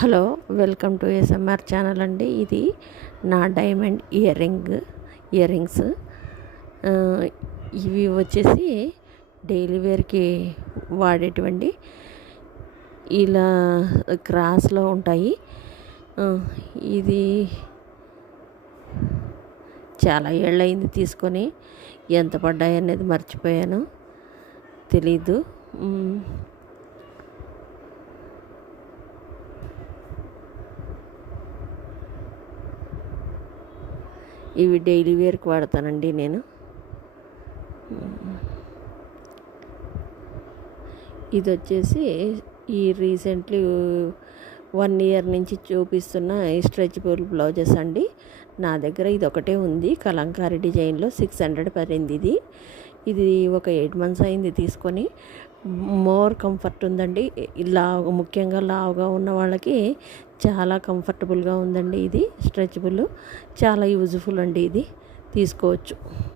Hello, welcome to SMR channel అండి. ఇది నా డైమండ్ ఇయర్ రింగ్స్. ఇవి వచ్చేసి డైలీ వేర్కి వాడేటువంటి ఇలా క్రాస్లో ఉంటాయి. ఇది చాలా ఏళ్ళయింది తీసుకొని, ఎంత పడ్డాయి అనేది మర్చిపోయాను, తెలీదు. ఇవి డైలీ వేర్కి వాడతానండి నేను. ఇది వచ్చేసి ఈ రీసెంట్లీ 1 year నుంచి చూపిస్తున్న స్ట్రెచబుల్ బ్లౌజెస్ అండి. నా దగ్గర ఇది ఒకటే ఉంది, కలంకారీ డిజైన్లో 600 పడింది. ఇది ఒక 8 months అయింది తీసుకొని. మోర్ కంఫర్ట్ ఉందండి. ముఖ్యంగా లావుగా ఉన్న వాళ్ళకి చాలా కంఫర్టబుల్గా ఉందండి. ఇది స్ట్రెచబుల్, చాలా యూజ్ఫుల్ అండి. ఇది తీసుకోవచ్చు.